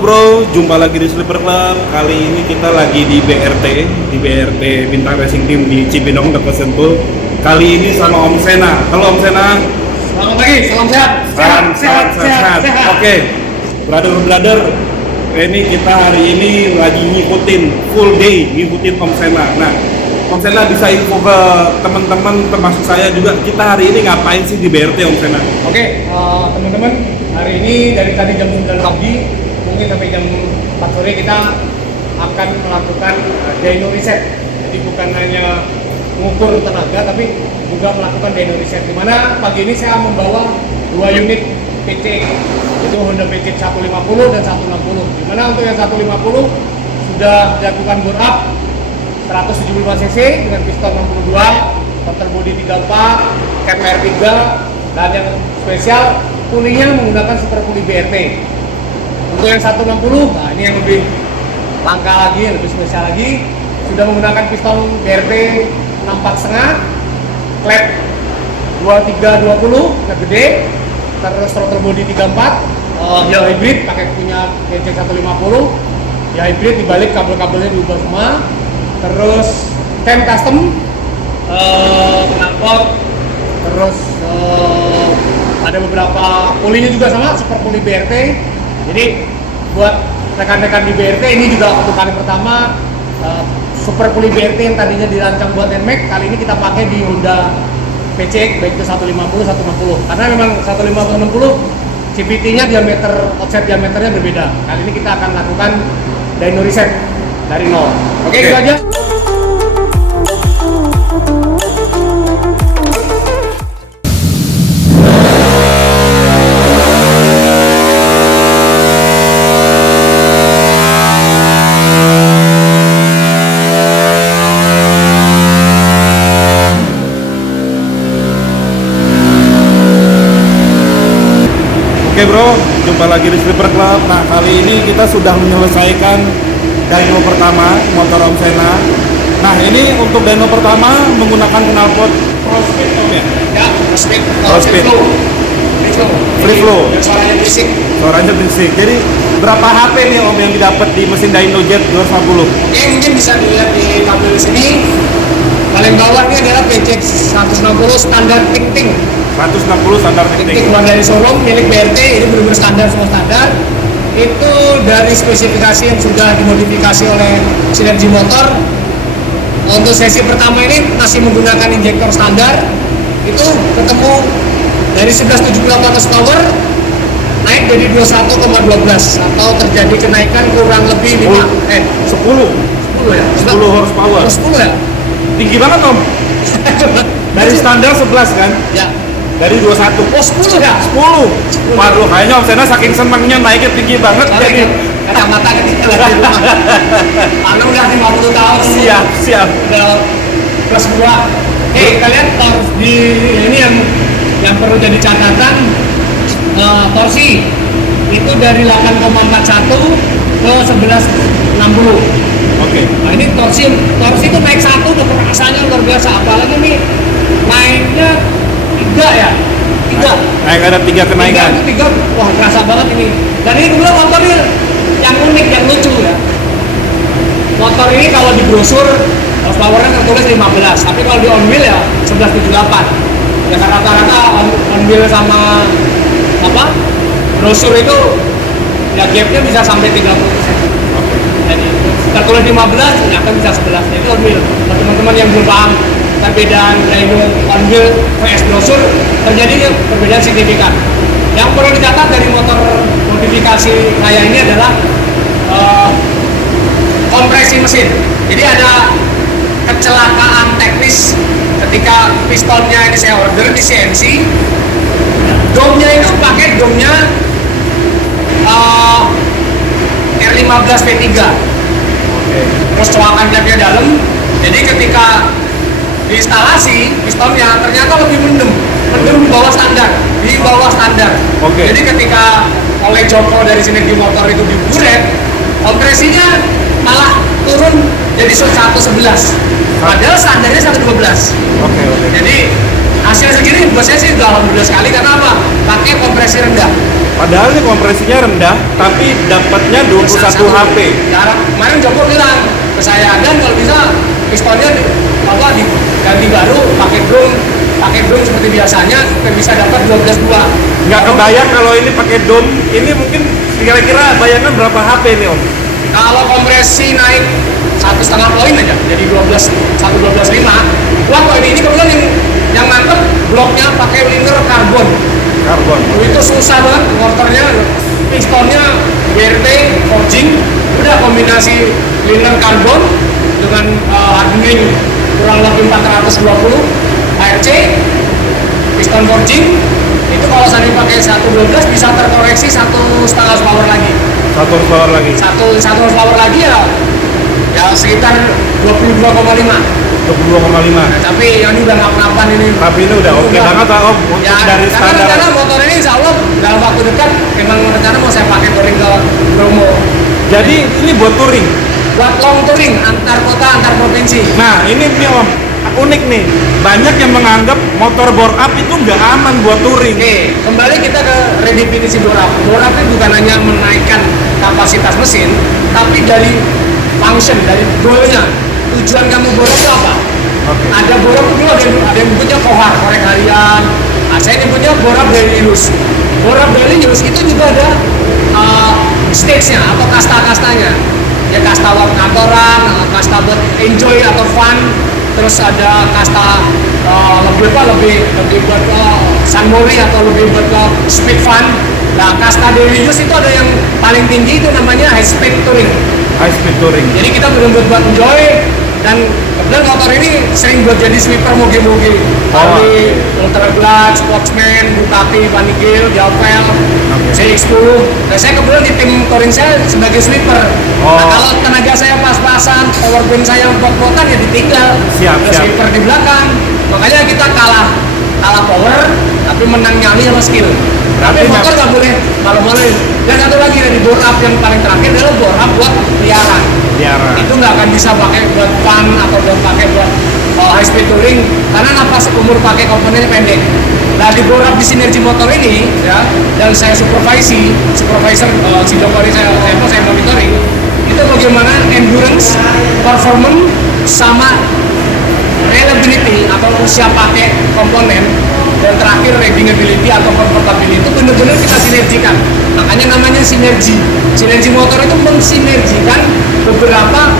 Bro, jumpa lagi di Slipper Club. Kali ini kita lagi di BRT Bintang Racing Team di Cibinong, dekat Sentul. Kali ini sama Om Sena. Halo Om Sena. Selamat pagi, salam sehat. Sehat. Oke, brother. Ini kita hari ini lagi ngikutin full day, ngikutin Om Sena. Nah, Om Sena bisa info ke teman-teman, termasuk saya juga, kita hari ini ngapain sih di BRT Om Sena? Oke, teman-teman, hari ini dari tadi jam 9 pagi mungkin sampai jam 4 sore kita akan melakukan dyno reset. Jadi bukan hanya mengukur tenaga tapi juga melakukan dyno reset, di mana pagi ini saya membawa 2 unit PC, itu Honda PC 150 dan 160, di mana untuk yang 150 sudah dilakukan bore up 175 cc dengan piston 62, motor bodi 34, cap R3, dan yang spesial pulingnya menggunakan super puli BRT. Untuk yang 160, nah ini yang lebih langka lagi, lebih spesial lagi, sudah menggunakan piston BRT 64,5, klep 2320 yang gede, terus throttle body 34, ya hybrid pakai punya BC 150, ya hybrid, dibalik kabel-kabelnya diubah semua, terus cam custom, knalpot, terus ada beberapa pulinya juga sama super puli BRT. Jadi buat rekan-rekan di BRT ini juga untuk kali pertama super puli BRT yang tadinya dirancang buat NMAX, kali ini kita pakai di Honda PCX, baik itu 150, 160, karena memang 150, 160 CVT-nya diameter, offset diameternya berbeda. Kali ini kita akan lakukan dyno reset dari nol. Oke, itu aja. Oke bro, jumpa lagi di Slipper Club. Nah, kali ini kita sudah menyelesaikan dyno pertama motor Om Sena. Nah, ini untuk dyno pertama menggunakan knalpot Crossfit ya? Ya, Crossfit. Free flow. Suaranya berisik. Suaranya berisik. Jadi berapa HP nih Om yang didapat di mesin dyno Jet 250? Oke, mungkin bisa dilihat di tabel sini. Paling bawah ini adalah PCX 160 standar ting-ting. 160 standar Ting-ting keluar dari showroom milik BRT, ini benar-benar standar, semua standar. Itu dari spesifikasi yang sudah dimodifikasi oleh Sinergi Motor. Untuk sesi pertama ini masih menggunakan injektor standar. Itu ketemu dari 1178 horsepower naik jadi 21,12 atau terjadi kenaikan kurang lebih 10 ya? 10 horsepower. 10 ya? Tinggi banget Om. Dari standar 11 kan? Ya. Dari 21. Oh, 10 ya? 10. Waduh, kayaknya Om Sena saking senangnya naiknya tinggi banget jadi kacamata ketinggalan di rumah. Karena udah 50 tahun. siap. Udah plus 2. Kita lihat di ini yang perlu jadi catatan, torsi itu dari 8,41 ke 1160. Oke. Nah ini torsi itu naik 1 udah rasanya luar biasa, apalagi nih naiknya 3 ya? 3. Naik ada 3 kenaikan. 3, wah kerasa banget ini. Dan ini kemudian motornya yang unik, yang lucu ya. Motor ini kalau di brosur horsepower-nya tertulis 15, tapi kalau di on wheel ya 1178. Ya karena rata-rata on wheel sama brosur itu ya gapnya bisa sampai 30%. Jadi tertulis 15, ternyata bisa 11. Itu on wheel. Buat teman-teman yang belum paham perbedaan dyno on wheel vs brosur, terjadi perbedaan signifikan. Yang perlu dicatat dari motor modifikasi kayak ini adalah kompresi mesin. Jadi ada kecelakaan teknis ketika pistonnya ini saya order di CNC. Domnya itu pakai domnya R15 V3. Terus coakannya dia dalam. Jadi ketika diinstalasi pistonnya ternyata lebih mendem di bawah standar, Jadi ketika oleh Joko dari Sinergi Motor itu diburet, kompresinya malah turun jadi 111. Padahal standarnya 112. Jadi hasil segini buat saya sih udah alhamdulillah sekali. Karena apa? Pakai kompresi rendah. Padahal ini kompresinya rendah, tapi dapatnya 21 HP. Kemarin Joko bilang ke saya, dan kalau bisa pistonnya diganti baru, pakai drum seperti biasanya, supaya bisa dapat 12.2. Nggak kebayang kalau ini pakai dom, ini mungkin kira-kira bayangan berapa HP nih Om? Kalau kompresi naik 1,5 poin aja, jadi 112.5. Wah, kok ini kebetulan yang mantep bloknya pakai liner karbon. Itu susah banget motornya, pistonnya BRT forging, udah kombinasi liner karbon dengan hardening kurang lebih 420 ARC, piston forging. Itu kalau saya pakai 112 bisa terkoreksi 1,5 horsepower lagi. 1 horsepower lagi ya sekitar 22,5. Tapi yang ini udah ngap-ngapan ini. Tapi ini udah oke banget Om, ya, dari standar. Karena motor ini insya Allah dalam waktu dekat memang rencana mau saya pakai touring ke Bromo. Jadi ini buat touring? Buat long touring, antar kota, antar provinsi. Nah ini Om, unik nih. Banyak yang menganggap motor bore up itu nggak aman buat touring. Oke, kembali kita ke redefinisi bore up. Bore up itu bukan hanya menaikkan kapasitas mesin, tapi dari function, dari goalnya. Tujuan kamu bore up itu apa? Ada bore up dulu, ada yang nyebutnya kohar, korek harian. Nah, saya nyebutnya bore up daily use. Bore up daily use itu juga ada stage-nya atau kasta-kastanya. Ya kasta buat kantoran, kasta buat enjoy atau fun. Terus ada kasta lebih buat sunmori atau lebih buat speed fun. Nah, kasta daily use itu ada yang paling tinggi, itu namanya high speed touring. Jadi kita benar-benar buat enjoy, dan kebetulan motor ini sering buat jadi sweeper moge-moge. Harley, Ultra Glad, Sportsman, Ducati, Vanigil, Javel, CX-10. Nah, saya kebetulan di tim touring saya sebagai sweeper. Nah, kalau tenaga saya pas-pasan, power band saya pot-potan ya ditinggal. Sweeper di belakang. Makanya kita kalah power, tapi menang nyali sama skill. Tapi motor nggak boleh malu-maluin. Dan satu lagi dari bore up yang paling terakhir adalah bore up buat liaran. Itu nggak akan bisa pakai buat fun atau pakai buat high speed touring, karena napas umur pakai komponennya pendek. Nah, di bore up di Sinergi Motor ini ya, dan saya supervisor si Joko ini saya monitoring, itu bagaimana endurance, performance, sama reliability atau usia pakai komponen, dan terakhir readingability atau comfortability itu benar-benar kita sinergikan. Makanya namanya sinergi. Sinergi motor itu mensinergikan beberapa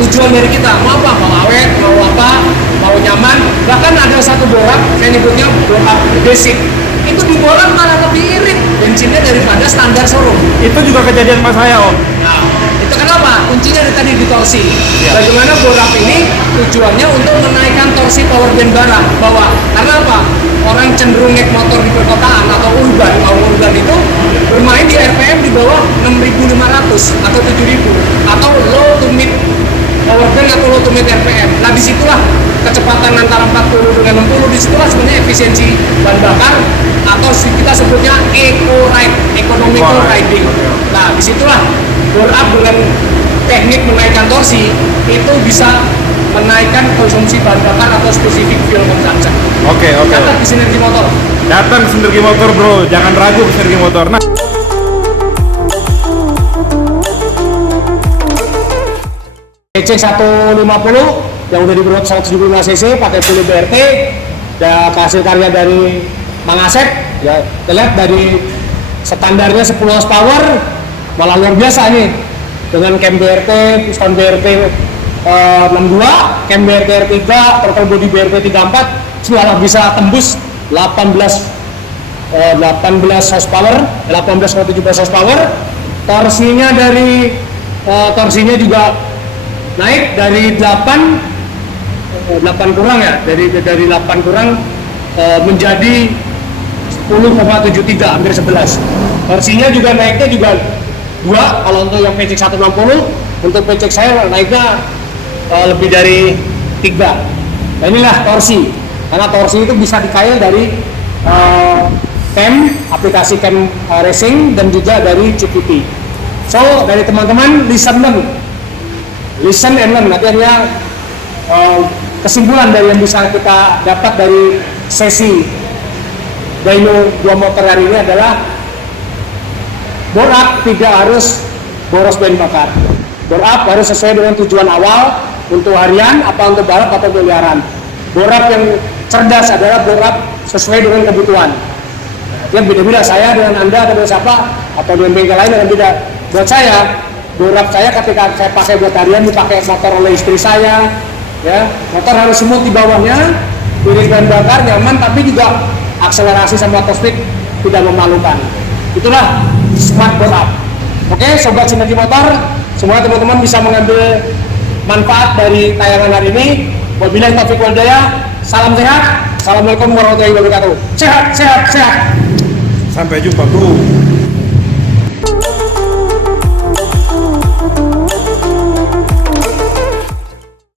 tujuan dari kita. Mau apa? Mau awet, mau apa? Mau nyaman. Bahkan ada satu borak, saya nyebutnya borak basic. Itu di borak malah lebih irit bensinnya daripada standar showroom. Itu juga kejadian mas saya Om. Nah, itu kenapa? Kuncinya ada tadi di torsi. Bagaimana borak ini tujuannya untuk menaikkan torsi power band bawah. Karena apa? Orang cenderung naik motor di perkotaan atau urban itu bermain di RPM di bawah 6.500 atau 7.000 atau low to mid power band atau low to mid RPM. Nah, disitulah kecepatan antara 40 dengan 60, disitulah sebenarnya efisiensi bahan bakar atau kita sebutnya economical riding. Nah, disitulah bore up dengan teknik menaikkan torsi itu bisa menaikkan konsumsi bahan bakar atau spesifik fuel consumption. Datang di Sinergi Motor. Datang di Sinergi Motor bro, jangan ragu ke Sinergi Motor. Nah, EC 150 yang udah dibuat 175 cc pakai pili BRT, dan hasil karya dari Mang Asep ya, kita lihat dari standarnya 10 horsepower malah luar biasa nih, dengan cam BRT, piston BRT 62, cam BRT R3, throttle body BRT 34 sudah bisa tembus 18 horsepower, 18 atau 17 horsepower. Torsinya juga naik dari 8 kurang ya, dari 8 kurang menjadi 10,73, hampir 11. Torsinya juga naiknya juga 2 kalau untuk yang PCX 160, untuk PCX saya naiknya lebih dari 3. Nah inilah torsi, karena torsi itu bisa dikail dari cam, aplikasi cam racing, dan juga dari CVT. So dari teman-teman listen and learn, artinya kesimpulan dari yang bisa kita dapat dari sesi dyno 2 motor hari ini adalah bore up tidak harus boros bahan bakar. Bore up harus sesuai dengan tujuan awal, untuk harian, apa untuk balap atau peliharaan. Bore up yang cerdas adalah bore up sesuai dengan kebutuhan. Yang beda-beda, saya dengan Anda atau dengan siapa atau dengan bengkel lain dengan beda. Buat saya, bore up saya ketika saya pakai buat harian, dipakai motor oleh istri saya, ya, motor harus smooth di bawahnya, iris bahan bakar nyaman, tapi juga akselerasi sama top speed tidak memalukan. Itulah smart bore up. Oke, sobat Sinergi Motor, semua teman-teman bisa mengambil manfaat dari tayangan hari ini. Wabillahi taufiq wal hidayah. Salam sehat. Assalamualaikum warahmatullahi wabarakatuh. Sehat, sehat, sehat. Sampai jumpa, bro.